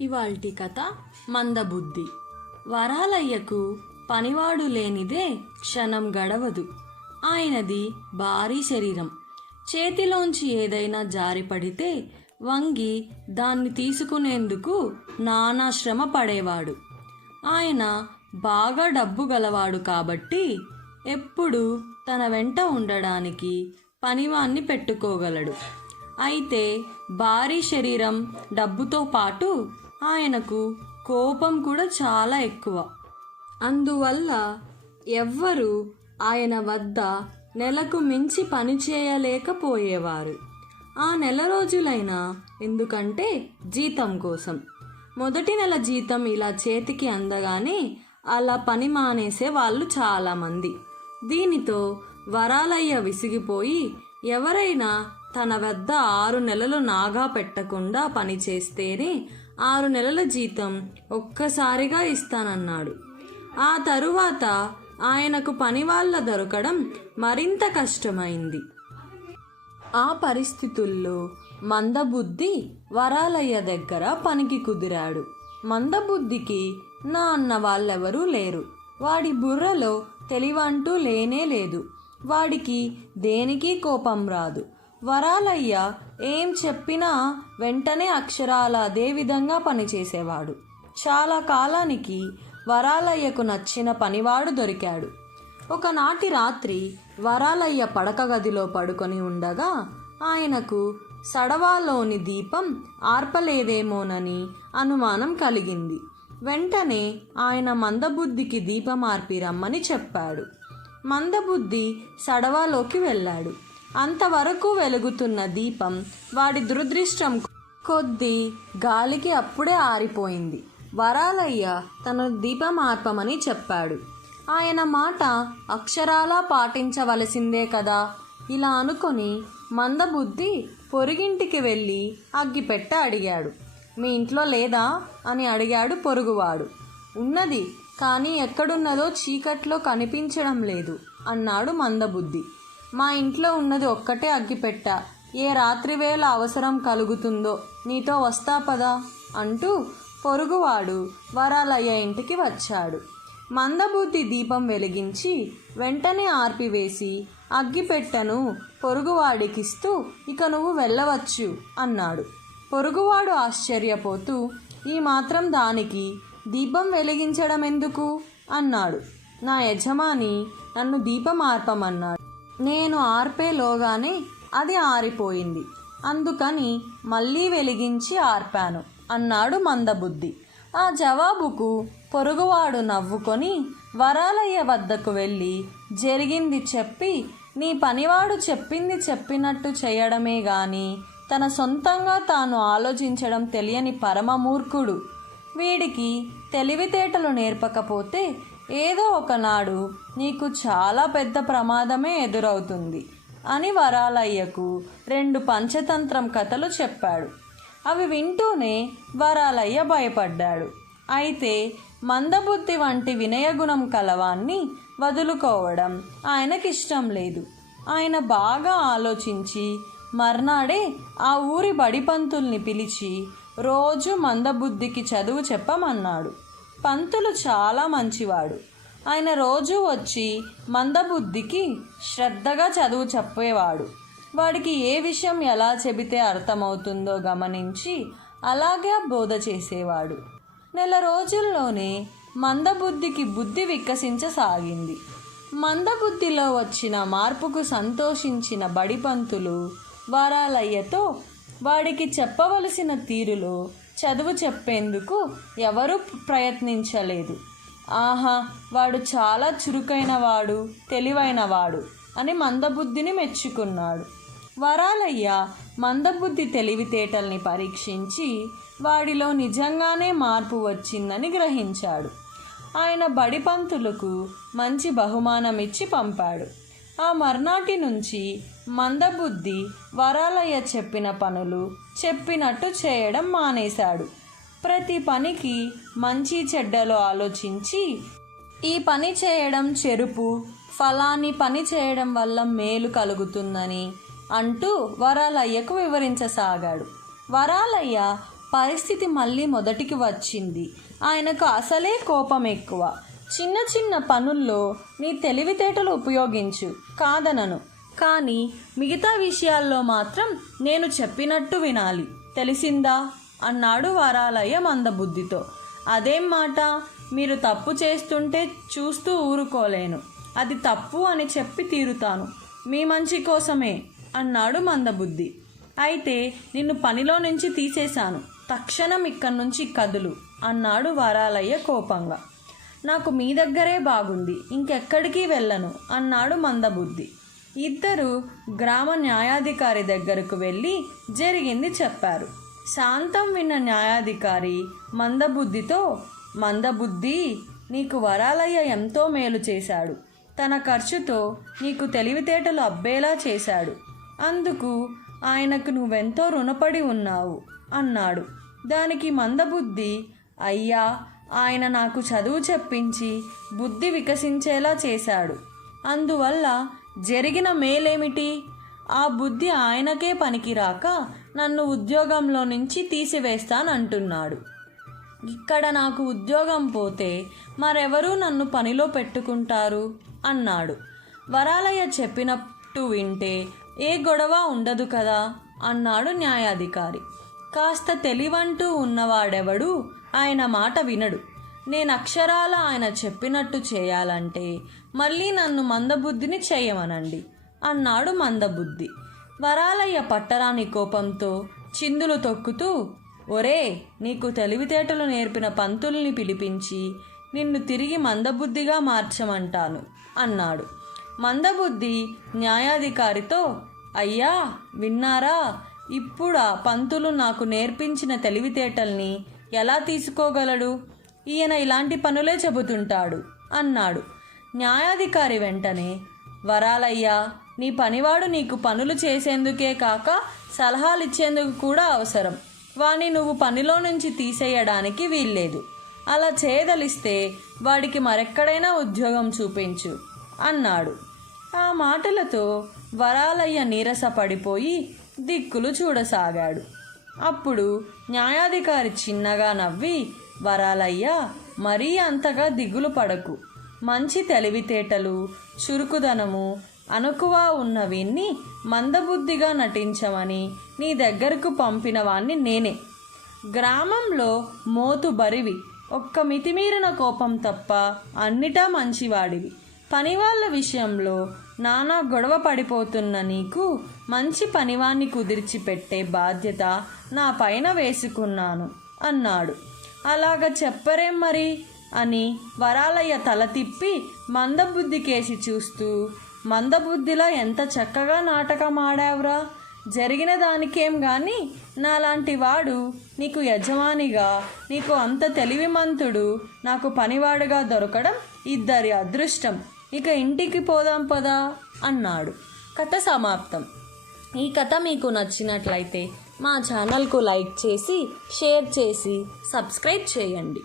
ఇవాల్టి కథ మందబుద్ధి. వరాలయ్యకు పనివాడు లేనిదే క్షణం గడవదు. ఆయనది భారీ శరీరం. చేతిలోంచి ఏదైనా జారిపడితే వంగి దాన్ని తీసుకునేందుకు నానా శ్రమ పడేవాడు. ఆయన బాగా డబ్బు గలవాడు కాబట్టి ఎప్పుడు తన వెంట ఉండడానికి పనివాణ్ణి పెట్టుకోగలడు. అయితే భారీ శరీరం, డబ్బుతో పాటు ఆయనకు కోపం కూడా చాలా ఎక్కువ. అందువల్ల ఎవ్వరూ ఆయన వద్ద నెలకు మించి పని చేయలేకపోయేవారు. ఆ నెల రోజులైనా ఎందుకంటే జీతం కోసం. మొదటి నెల జీతం ఇలా చేతికి అందగానే అలా పని మానేసే వాళ్ళు చాలామంది. దీనితో వరాలయ్య విసిగిపోయి ఎవరైనా తన వద్ద 6 నెలలు నాగా పెట్టకుండా పని చేస్తేనే 6 నెలల జీతం ఒక్కసారిగా ఇస్తానన్నాడు. ఆ తరువాత ఆయనకు పనివాళ్ళ దొరకడం మరింత కష్టమైంది. ఆ పరిస్థితుల్లో మందబుద్ధి వరాలయ్య దగ్గర పనికి కుదిరాడు. మందబుద్ధికి నా అన్న వాళ్ళెవరూ లేరు. వాడి బుర్రలో తెలివంటూ లేనే లేదు. వాడికి దేనికి కోపం రాదు. వరాలయ్య ఏం చెప్పినా వెంటనే అక్షరాల అదే విధంగా పనిచేసేవాడు. చాలా కాలానికి వరాలయ్యకు నచ్చిన పనివాడు దొరికాడు. ఒకనాటి రాత్రి వరాలయ్య పడక గదిలో పడుకొని ఉండగా ఆయనకు సడవాలోని దీపం ఆర్పలేదేమోనని అనుమానం కలిగింది. వెంటనే ఆయన మందబుద్ధికి దీపం ఆర్పి రమ్మని చెప్పాడు. మందబుద్ధి సడవాలోకి వెళ్ళాడు. అంతవరకు వెలుగుతున్న దీపం వాడి దురదృష్టం కొద్దీ గాలికి అప్పుడే ఆరిపోయింది. వరాలయ్య తన దీపం ఆర్పమని చెప్పాడు. ఆయన మాట అక్షరాలా పాటించవలసిందే కదా. ఇలా అనుకొని మందబుద్ధి పొరుగింటికి వెళ్ళి అగ్గిపెట్ట అడిగాడు. మీ ఇంట్లో లేదా అని అడిగాడు పొరుగువాడు. ఉన్నది, కానీ ఎక్కడున్నదో చీకట్లో కనిపించడం లేదు అన్నాడు మందబుద్ధి. మా ఇంట్లో ఉన్నది ఒక్కటే అగ్గిపెట్ట. ఏ రాత్రివేళ అవసరం కలుగుతుందో నీతో వస్తా పదా అంటూ పొరుగువాడు వరాలయ్య ఇంటికి వచ్చాడు. మందబుద్ధి దీపం వెలిగించి వెంటనే ఆర్పివేసి అగ్గిపెట్టెను పొరుగువాడికిస్తూ ఇక నువ్వు వెళ్ళవచ్చు అన్నాడు. పొరుగువాడు ఆశ్చర్యపోతూ ఈ మాత్రం దానికి దీపం వెలిగించడం ఎందుకు అన్నాడు. నా యజమాని నన్ను దీపం ఆర్పమన్నాడు. నేను ఆర్పేలోగానే అది ఆరిపోయింది. అందుకని మళ్ళీ వెలిగించి ఆర్పాను అన్నాడు మందబుద్ధి. ఆ జవాబుకు పొరుగువాడు నవ్వుకొని వరాలయ్య వద్దకు వెళ్ళి జరిగింది చెప్పి, నీ పనివాడు చెప్పింది చెప్పినట్టు చేయడమే గాని తన సొంతంగా తాను ఆలోచించడం తెలియని పరమమూర్ఖుడు. వీడికి తెలివితేటలు నేర్పకపోతే ఏదో ఒకనాడు నీకు చాలా పెద్ద ప్రమాదమే ఎదురవుతుంది అని వరాలయ్యకు 2 పంచతంత్రం కథలు చెప్పాడు. అవి వింటూనే వరాలయ్య భయపడ్డాడు. అయితే మందబుద్ధి వంటి వినయగుణం కలవాన్ని వదులుకోవడం ఆయనకిష్టం లేదు. ఆయన బాగా ఆలోచించి మర్నాడే ఆ ఊరి బడిపంతుల్ని పిలిచి రోజు మందబుద్ధికి చదువు చెప్పమన్నాడు. పంతులు చాలా మంచివాడు. ఆయన రోజు వచ్చి మందబుద్ధికి శ్రద్ధగా చదువు చెప్పేవాడు. వాడికి ఏ విషయం ఎలా చెబితే అర్థమవుతుందో గమనించి అలాగే బోధ చేసేవాడు. నెల రోజుల్లోనే మందబుద్ధికి బుద్ధి వికసించసాగింది. మందబుద్ధిలో వచ్చిన మార్పుకు సంతోషించిన బడిపంతులు వరాలయ్యతో వాడికి చెప్పవలసిన తీరులో చదువు చెప్పేందుకు ఎవరూ ప్రయత్నించలేదు. ఆహా, వాడు చాలా చురుకైనవాడు, తెలివైనవాడు అని మందబుద్ధిని మెచ్చుకున్నాడు. వరాలయ్య మందబుద్ధి తెలివితేటల్ని పరీక్షించి వాడిలో నిజంగానే మార్పు వచ్చిందని గ్రహించాడు. ఆయన బడిపంతులకు మంచి బహుమానం ఇచ్చి పంపాడు. ఆ మర్నాటి నుంచి మందబుద్ధి వరాలయ్య చెప్పిన పనులు చెప్పినట్టు చేయడం మానేశాడు. ప్రతి పనికి మంచి చెడ్డలు ఆలోచించి ఈ పని చేయడం చెరుపు, ఫలాని పని చేయడం వల్ల మేలు కలుగుతుందని అంటూ వరాలయ్యకు వివరించసాగాడు. వరాలయ్య పరిస్థితి మళ్ళీ మొదటికి వచ్చింది. ఆయనకు అసలే కోపం ఎక్కువ. చిన్న చిన్న పనుల్లో నీ తెలివితేటలు ఉపయోగించు, కాదనను, కానీ మిగతా విషయాల్లో మాత్రం నేను చెప్పినట్టు వినాలి, తెలిసిందా అన్నాడు వరాలయ్య మందబుద్ధితో. అదేం మాట, మీరు తప్పు చేస్తుంటే చూస్తూ ఊరుకోలేను. అది తప్పు అని చెప్పి తీరుతాను, మీ మంచి కోసమే అన్నాడు మందబుద్ధి. అయితే నిన్ను పనిలో నుంచి తీసేశాను, తక్షణం ఇక్కడి నుంచి కదులు అన్నాడు వరాలయ్య కోపంగా. నాకు మీ దగ్గరే బాగుంది, ఇంకెక్కడికి వెళ్ళను అన్నాడు మందబుద్ధి. ఇద్దరు గ్రామ న్యాయాధికారి దగ్గరకు వెళ్ళి జరిగింది చెప్పారు. శాంతం విన్న న్యాయాధికారి మందబుద్ధితో, మందబుద్ధి, నీకు వరాలయ్య ఎంతో మేలు చేశాడు. తన ఖర్చుతో నీకు తెలివితేటలు అబ్బేలా చేశాడు. అందుకు ఆయనకు నువ్వెంతో రుణపడి ఉన్నావు అన్నాడు. దానికి మందబుద్ధి, అయ్యా, ఆయన నాకు చదువు చెప్పించి బుద్ధి వికసించేలా చేశాడు. అందువల్ల జరిగిన మేలేమిటి? ఆ బుద్ధి ఆయనకే పనికిరాక నన్ను ఉద్యోగంలో నుంచి తీసివేస్తానంటున్నాడు. ఇక్కడ నాకు ఉద్యోగం పోతే మరెవరూ నన్ను పనిలో పెట్టుకుంటారు అన్నాడు. వరాలయ్య చెప్పినట్టు వింటే ఏ గొడవ ఉండదు కదా అన్నాడు న్యాయాధికారి. కాస్త తెలివంటూ ఉన్నవాడెవడు ఆయన మాట వినడు. నేను అక్షరాల ఆయన చెప్పినట్టు చేయాలంటే మళ్ళీ నన్ను మందబుద్ధిని చేయమనండి అన్నాడు మందబుద్ధి. వరాలయ్య పట్టరాని కోపంతో చిందులు తొక్కుతూ, ఒరే, నీకు తెలివితేటలు నేర్పిన పంతుల్ని పిలిపించి నిన్ను తిరిగి మందబుద్ధిగా మార్చమంటాను అన్నాడు. మందబుద్ధి న్యాయాధికారితో, అయ్యా, విన్నారా, ఇప్పుడు ఆ పంతులు నాకు నేర్పించిన తెలివితేటల్ని ఎలా తీసుకోగలడు? ఈయన ఇలాంటి పనులే చెబుతుంటాడు అన్నాడు. న్యాయాధికారి వెంటనే, వరాలయ్య, నీ పనివాడు నీకు పనులు చేసేందుకే కాక సలహాలిచ్చేందుకు కూడా అవసరం. వాణ్ణి నువ్వు పనిలో నుంచి తీసేయడానికి వీల్లేదు. అలా చేయదలిస్తే వాడికి మరెక్కడైనా ఉద్యోగం చూపించు అన్నాడు. ఆ మాటలతో వరాలయ్య నీరసపడిపోయి దిక్కులు చూడసాగాడు. అప్పుడు న్యాయాధికారి చిన్నగా నవ్వి, వరాలయ్య, మరీ అంతగా దిగులు పడకు. మంచి తెలివితేటలు, చురుకుదనము, అనుకువ ఉన్న వీణ్ణి మందబుద్ధిగా నటించమని నీ దగ్గరకు పంపిన వాణ్ణి నేనే. గ్రామంలో మోతు బరివి, ఒక్క మితిమీరిన కోపం తప్ప అన్నిటా మంచివాడివి. పనివాళ్ళ విషయంలో నానా గొడవ పడిపోతున్న నీకు మంచి పనివాణ్ణి కుదిర్చి పెట్టే బాధ్యత నా పైన వేసుకున్నాను అన్నాడు. అలాగ చెప్పరేం మరి అని వరాలయ్య తల తిప్పి మందబుద్ధి కేసి చూస్తూ, మందబుద్ధిలా ఎంత చక్కగా నాటకం ఆడావురా, జరిగిన దానికేం గాని నాలాంటి వాడు నీకు యజమానిగా, నీకు అంత తెలివిమంతుడు నాకు పనివాడుగా దొరకడం ఇద్దరి అదృష్టం. ఇక ఇంటికి పోదాం పదా అన్నాడు. కథ సమాప్తం. ఈ కథ మీకు నచ్చినట్లయితే మా ఛానల్కు లైక్ చేసి, షేర్ చేసి, సబ్స్క్రైబ్ చేయండి.